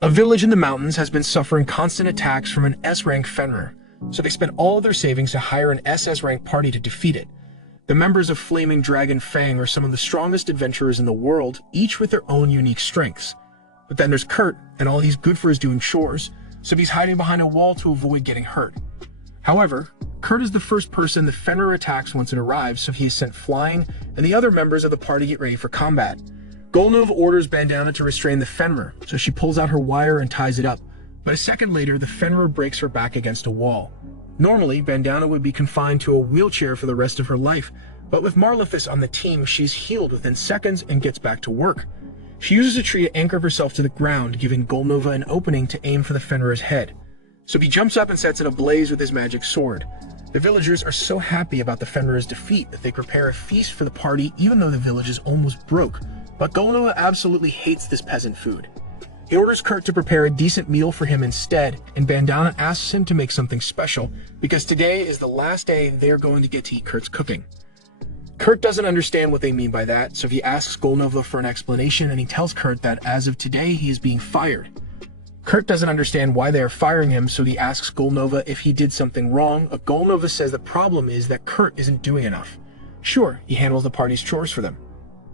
A village in the mountains has been suffering constant attacks from an S-rank Fenrir, so they spent all of their savings to hire an SS-rank party to defeat it. The members of Flaming Dragon Fang are some of the strongest adventurers in the world, each with their own unique strengths. But then there's Kurt, and all he's good for is doing chores, so he's hiding behind a wall to avoid getting hurt. However, Kurt is the first person the Fenrir attacks once it arrives, so he is sent flying, and the other members of the party get ready for combat. Golnov orders Bandana to restrain the Fenrir, so she pulls out her wire and ties it up, but a second later the Fenrir breaks her back against a wall. Normally, Bandana would be confined to a wheelchair for the rest of her life, but with Marlethus on the team, she's healed within seconds and gets back to work. She uses a tree to anchor herself to the ground, giving Golnova an opening to aim for the Fenrir's head. So he jumps up and sets it ablaze with his magic sword. The villagers are so happy about the Fenrir's defeat that they prepare a feast for the party even though the village is almost broke, but Golnova absolutely hates this peasant food. He orders Kurt to prepare a decent meal for him instead, and Bandana asks him to make something special, because today is the last day they're going to get to eat Kurt's cooking. Kurt doesn't understand what they mean by that, so he asks Golnova for an explanation, and he tells Kurt that as of today he is being fired. Kurt doesn't understand why they are firing him, so he asks Golnova if he did something wrong, but Golnova says the problem is that Kurt isn't doing enough. Sure, he handles the party's chores for them,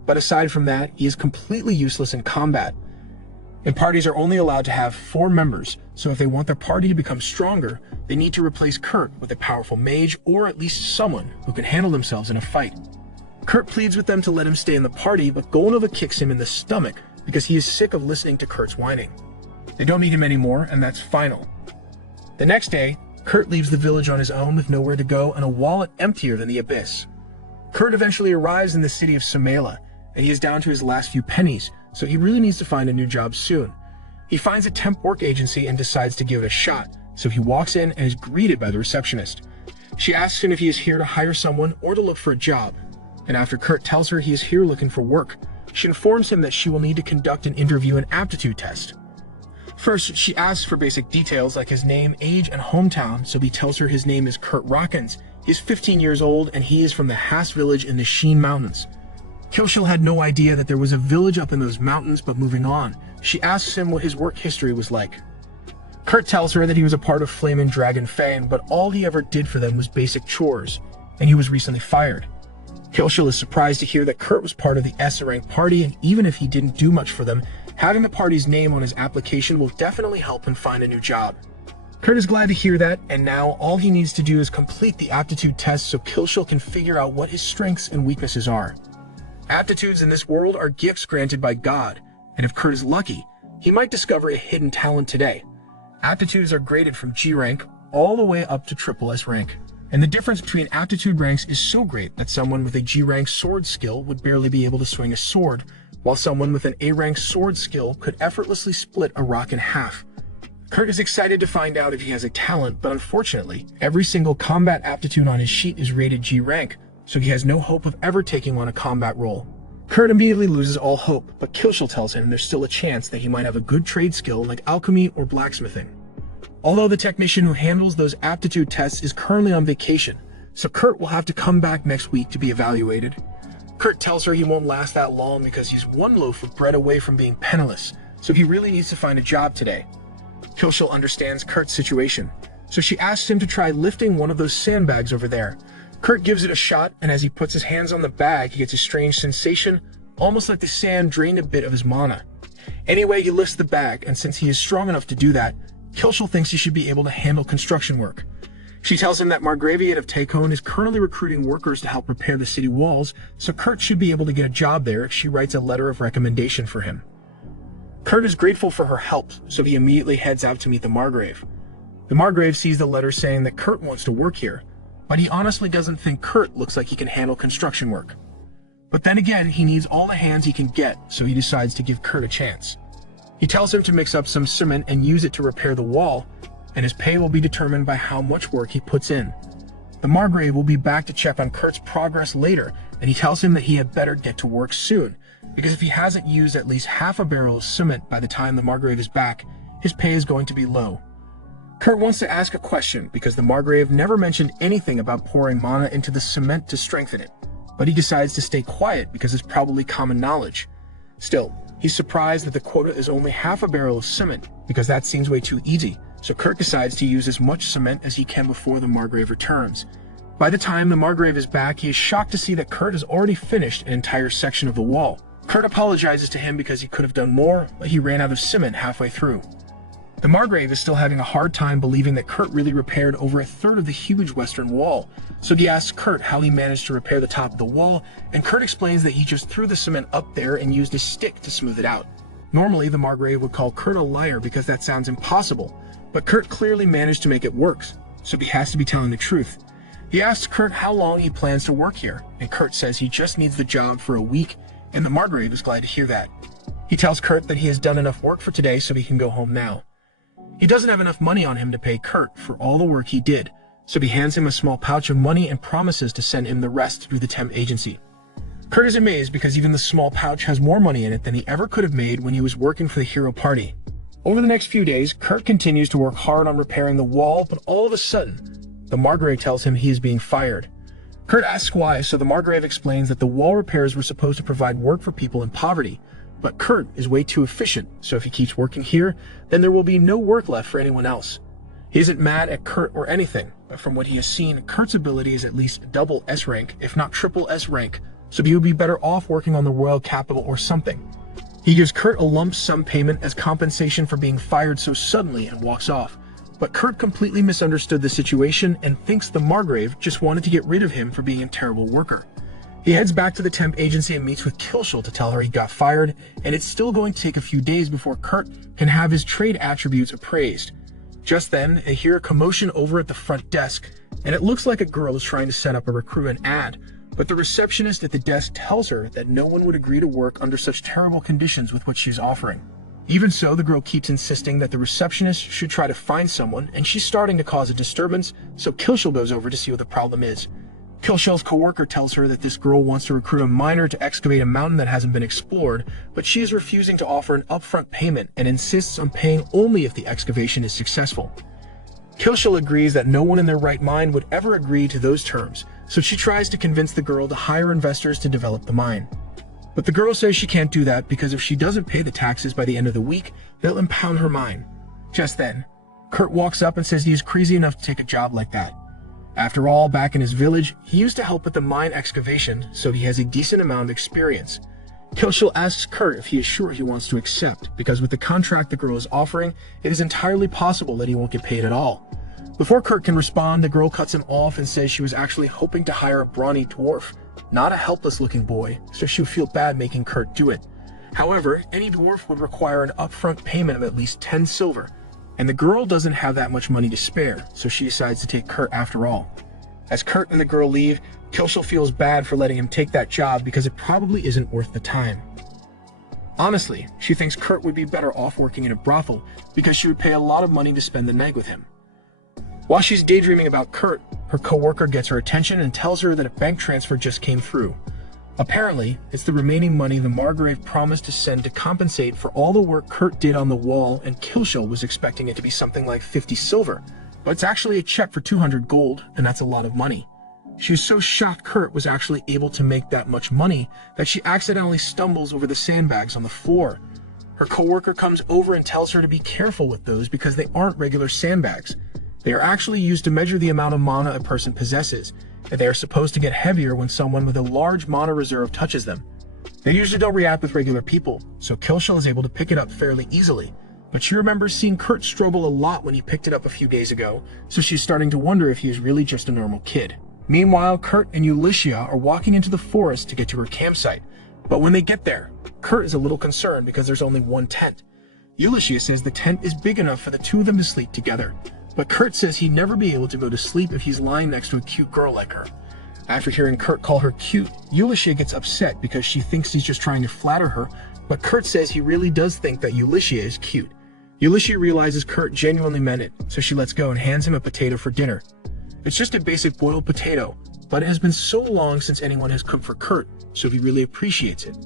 but aside from that, he is completely useless in combat. And parties are only allowed to have 4 members, so if they want their party to become stronger, they need to replace Kurt with a powerful mage or at least someone who can handle themselves in a fight. Kurt pleads with them to let him stay in the party, but Golnova kicks him in the stomach because he is sick of listening to Kurt's whining. They don't need him anymore, and that's final. The next day, Kurt leaves the village on his own with nowhere to go and a wallet emptier than the abyss. Kurt eventually arrives in the city of Samela, and he is down to his last few pennies, so he really needs to find a new job soon. He finds a temp work agency and decides to give it a shot, so he walks in and is greeted by the receptionist. She asks him if he is here to hire someone or to look for a job, and after Kurt tells her he is here looking for work, she informs him that she will need to conduct an interview and aptitude test. First, she asks for basic details like his name, age, and hometown, so he tells her his name is Kurt Rockens, he is 15 years old, and he is from the Hass village in the Sheen Mountains. Kilshil had no idea that there was a village up in those mountains, but moving on, she asks him what his work history was like. Kurt tells her that he was a part of Flaming Dragon Fang, but all he ever did for them was basic chores, and he was recently fired. Kilshil is surprised to hear that Kurt was part of the S-rank party, and even if he didn't do much for them, having the party's name on his application will definitely help him find a new job. Kurt is glad to hear that, and now all he needs to do is complete the aptitude test so Kilshil can figure out what his strengths and weaknesses are. Aptitudes in this world are gifts granted by God, and if Kurt is lucky, he might discover a hidden talent today. Aptitudes are graded from G rank all the way up to triple S rank, and the difference between aptitude ranks is so great that someone with a G rank sword skill would barely be able to swing a sword, while someone with an A rank sword skill could effortlessly split a rock in half. Kurt is excited to find out if he has a talent, but unfortunately, every single combat aptitude on his sheet is rated G rank, so he has no hope of ever taking on a combat role. Kurt immediately loses all hope, but Kilshil tells him there's still a chance that he might have a good trade skill like alchemy or blacksmithing. Although the technician who handles those aptitude tests is currently on vacation, so Kurt will have to come back next week to be evaluated. Kurt tells her he won't last that long because he's one loaf of bread away from being penniless, so he really needs to find a job today. Kilshil understands Kurt's situation, so she asks him to try lifting one of those sandbags over there. Kurt gives it a shot, and as he puts his hands on the bag, he gets a strange sensation, almost like the sand drained a bit of his mana. Anyway, he lifts the bag, and since he is strong enough to do that, Kilshil thinks he should be able to handle construction work. She tells him that Margraviate of Takon is currently recruiting workers to help repair the city walls, so Kurt should be able to get a job there if she writes a letter of recommendation for him. Kurt is grateful for her help, so he immediately heads out to meet the Margrave. The Margrave sees the letter saying that Kurt wants to work here, but he honestly doesn't think Kurt looks like he can handle construction work. But then again, he needs all the hands he can get, so he decides to give Kurt a chance. He tells him to mix up some cement and use it to repair the wall, and his pay will be determined by how much work he puts in. The Margrave will be back to check on Kurt's progress later, and he tells him that he had better get to work soon, because if he hasn't used at least half a barrel of cement by the time the Margrave is back, his pay is going to be low. Kurt wants to ask a question because the Margrave never mentioned anything about pouring mana into the cement to strengthen it, but he decides to stay quiet because it's probably common knowledge. Still, He's surprised that the quota is only half a barrel of cement, because that seems way too easy, so Kurt decides to use as much cement as he can before the Margrave returns. By the time the Margrave is back, he is shocked to see that Kurt has already finished an entire section of the wall. Kurt apologizes to him because he could have done more, but he ran out of cement halfway through. The Margrave is still having a hard time believing that Kurt really repaired over a third of the huge western wall, so he asks Kurt how he managed to repair the top of the wall, and Kurt explains that he just threw the cement up there and used a stick to smooth it out. Normally, the Margrave would call Kurt a liar because that sounds impossible, but Kurt clearly managed to make it work, so he has to be telling the truth. He asks Kurt how long he plans to work here, and Kurt says he just needs the job for a week, and the Margrave is glad to hear that. He tells Kurt that he has done enough work for today so he can go home now. He doesn't have enough money on him to pay Kurt for all the work he did, so he hands him a small pouch of money and promises to send him the rest through the temp agency. Kurt is amazed because even the small pouch has more money in it than he ever could have made when he was working for the hero party. Over the next few days, Kurt continues to work hard on repairing the wall, but all of a sudden, the Margrave tells him he is being fired. Kurt asks why, so the Margrave explains that the wall repairs were supposed to provide work for people in poverty, but Kurt is way too efficient, so if he keeps working here, then there will be no work left for anyone else. He isn't mad at Kurt or anything, but from what he has seen, Kurt's ability is at least double S rank, if not triple S rank, so he would be better off working on the royal capital or something. He gives Kurt a lump sum payment as compensation for being fired so suddenly and walks off. But Kurt completely misunderstood the situation and thinks the Margrave just wanted to get rid of him for being a terrible worker. He heads back to the temp agency and meets with Skillful to tell her he got fired, and it's still going to take a few days before Kurt can have his trade attributes appraised. Just then, they hear a commotion over at the front desk, and it looks like a girl is trying to set up a recruitment ad, but the receptionist at the desk tells her that no one would agree to work under such terrible conditions with what she's offering. Even so, the girl keeps insisting that the receptionist should try to find someone, and she's starting to cause a disturbance, so Skillful goes over to see what the problem is. Skillful's co-worker tells her that this girl wants to recruit a miner to excavate a mountain that hasn't been explored, but she is refusing to offer an upfront payment and insists on paying only if the excavation is successful. Skillful agrees that no one in their right mind would ever agree to those terms, so she tries to convince the girl to hire investors to develop the mine. But the girl says she can't do that because if she doesn't pay the taxes by the end of the week, they'll impound her mine. Just then, Kurt walks up and says he is crazy enough to take a job like that. After all, back in his village, he used to help with the mine excavation, so he has a decent amount of experience. Skillful asks Kurt if he is sure he wants to accept, because with the contract the girl is offering, it is entirely possible that he won't get paid at all. Before Kurt can respond, the girl cuts him off and says she was actually hoping to hire a brawny dwarf, not a helpless-looking boy, so she would feel bad making Kurt do it. However, any dwarf would require an upfront payment of at least 10 silver, and the girl doesn't have that much money to spare, so she decides to take Kurt after all. As Kurt and the girl leave, Skillful feels bad for letting him take that job because it probably isn't worth the time. Honestly, she thinks Kurt would be better off working in a brothel because she would pay a lot of money to spend the night with him. While she's daydreaming about Kurt, her co-worker gets her attention and tells her that a bank transfer just came through. Apparently, it's the remaining money the Margrave promised to send to compensate for all the work Kurt did on the wall, and Skillful was expecting it to be something like 50 silver, but it's actually a check for 200 gold, and that's a lot of money. She was so shocked Kurt was actually able to make that much money that she accidentally stumbles over the sandbags on the floor. Her co-worker comes over and tells her to be careful with those because they aren't regular sandbags. They are actually used to measure the amount of mana a person possesses, and they are supposed to get heavier when someone with a large mana reserve touches them. They usually don't react with regular people, so Skillful is able to pick it up fairly easily, but she remembers seeing Kurt struggle a lot when he picked it up a few days ago, so she's starting to wonder if he is really just a normal kid. Meanwhile, Kurt and Ulysses are walking into the forest to get to her campsite, but when they get there, Kurt is a little concerned because there's only one tent. Ulysses says the tent is big enough for the two of them to sleep together, but Kurt says he'd never be able to go to sleep if he's lying next to a cute girl like her. After hearing Kurt call her cute, Ulysses gets upset because she thinks he's just trying to flatter her, but Kurt says he really does think that Ulysses is cute. Ulysses realizes Kurt genuinely meant it, so she lets go and hands him a potato for dinner. It's just a basic boiled potato, but it has been so long since anyone has cooked for Kurt, so he really appreciates it.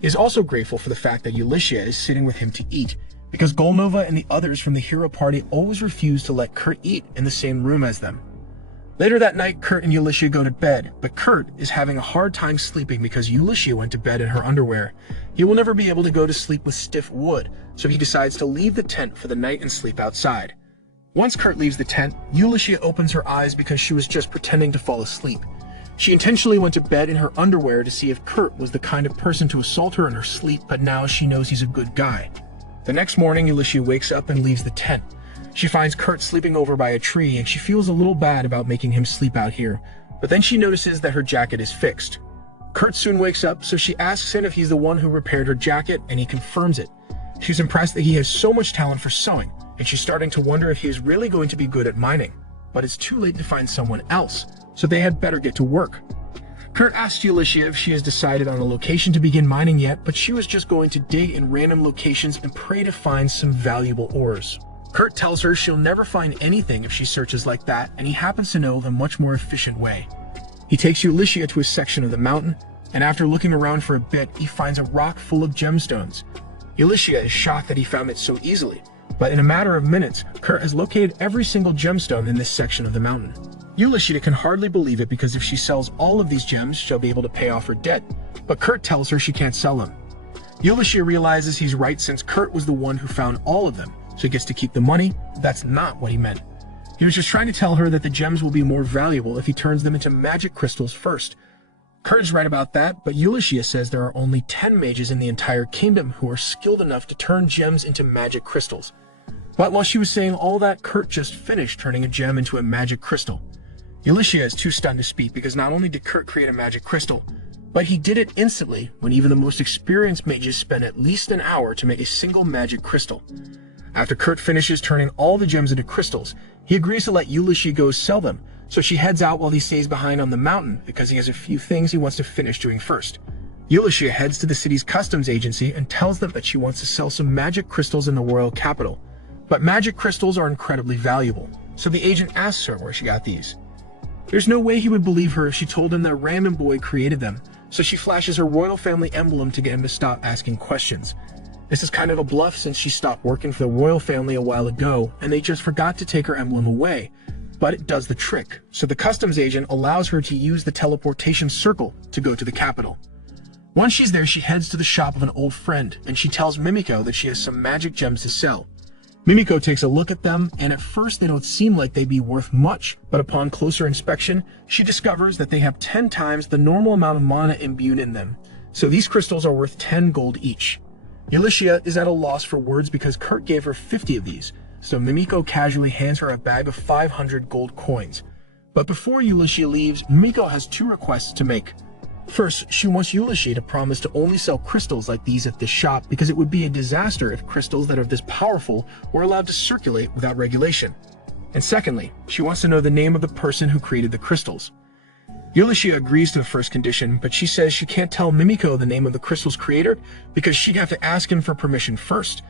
He is also grateful for the fact that Ulysses is sitting with him to eat, because Golnova and the others from the hero party always refuse to let Kurt eat in the same room as them. Later that night, Kurt and Ulysses go to bed, but Kurt is having a hard time sleeping because Ulysses went to bed in her underwear. He will never be able to go to sleep with stiff wood, so he decides to leave the tent for the night and sleep outside. Once Kurt leaves the tent, Ulysses opens her eyes because she was just pretending to fall asleep. She intentionally went to bed in her underwear to see if Kurt was the kind of person to assault her in her sleep, but now she knows he's a good guy. The next morning, Ulysses wakes up and leaves the tent. She finds Kurt sleeping over by a tree, and she feels a little bad about making him sleep out here, but then she notices that her jacket is fixed. Kurt soon wakes up, so she asks him if he's the one who repaired her jacket, and he confirms it. She's impressed that he has so much talent for sewing, and she's starting to wonder if he is really going to be good at mining. But it's too late to find someone else, so they had better get to work. Kurt asks Ulysses if she has decided on a location to begin mining yet, but she was just going to dig in random locations and pray to find some valuable ores. Kurt tells her she'll never find anything if she searches like that, and he happens to know the much more efficient way. He takes Ulysses to a section of the mountain, and after looking around for a bit, he finds a rock full of gemstones. Ulysses is shocked that he found it so easily, but in a matter of minutes, Kurt has located every single gemstone in this section of the mountain. Ulysses can hardly believe it because if she sells all of these gems, she'll be able to pay off her debt, but Kurt tells her she can't sell them. Ulysses realizes he's right since Kurt was the one who found all of them, so he gets to keep the money. That's not what he meant. He was just trying to tell her that the gems will be more valuable if he turns them into magic crystals first. Kurt's right about that, but Ulysses says there are only 10 mages in the entire kingdom who are skilled enough to turn gems into magic crystals. But while she was saying all that, Kurt just finished turning a gem into a magic crystal. Ulysses is too stunned to speak because not only did Kurt create a magic crystal, but he did it instantly when even the most experienced mages spend at least an hour to make a single magic crystal. After Kurt finishes turning all the gems into crystals, he agrees to let Ulysses go sell them, so she heads out while he stays behind on the mountain because he has a few things he wants to finish doing first. Ulysses heads to the city's customs agency and tells them that she wants to sell some magic crystals in the royal capital. But magic crystals are incredibly valuable, so the agent asks her where she got these. There's no way he would believe her if she told him that Random Boy created them, so she flashes her royal family emblem to get him to stop asking questions. This is kind of a bluff since she stopped working for the royal family a while ago and they just forgot to take her emblem away, but it does the trick, so the customs agent allows her to use the teleportation circle to go to the capital. Once she's there, she heads to the shop of an old friend and she tells Mimiko that she has some magic gems to sell. Mimiko takes a look at them, and at first they don't seem like they'd be worth much, but upon closer inspection, she discovers that they have 10 times the normal amount of mana imbued in them, so these crystals are worth 10 gold each. Ulysses is at a loss for words because Kurt gave her 50 of these, so Mimiko casually hands her a bag of 500 gold coins. But before Ulysses leaves, Mimiko has 2 requests to make. First, she wants Ulysses to promise to only sell crystals like these at this shop because it would be a disaster if crystals that are this powerful were allowed to circulate without regulation. And secondly, she wants to know the name of the person who created the crystals. Ulysses agrees to the first condition, but she says she can't tell Mimiko the name of the crystal's creator because she'd have to ask him for permission first.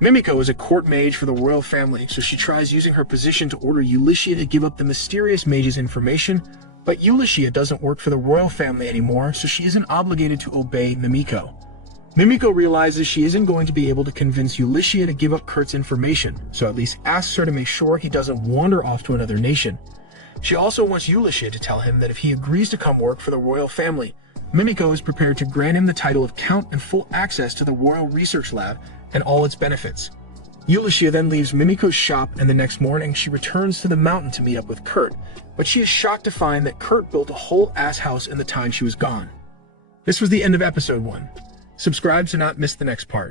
Mimiko is a court mage for the royal family, so she tries using her position to order Ulysses to give up the mysterious mage's information, but Ulysses doesn't work for the royal family anymore, so she isn't obligated to obey Mimiko. Mimiko realizes she isn't going to be able to convince Ulysses to give up Kurt's information, so at least asks her to make sure he doesn't wander off to another nation. She also wants Ulysses to tell him that if he agrees to come work for the royal family, Mimiko is prepared to grant him the title of Count and full access to the Royal Research Lab and all its benefits. Ulysses then leaves Mimiko's shop, and the next morning she returns to the mountain to meet up with Kurt, but she is shocked to find that Kurt built a whole ass house in the time she was gone. This was the end of episode 1. Subscribe to not miss the next part.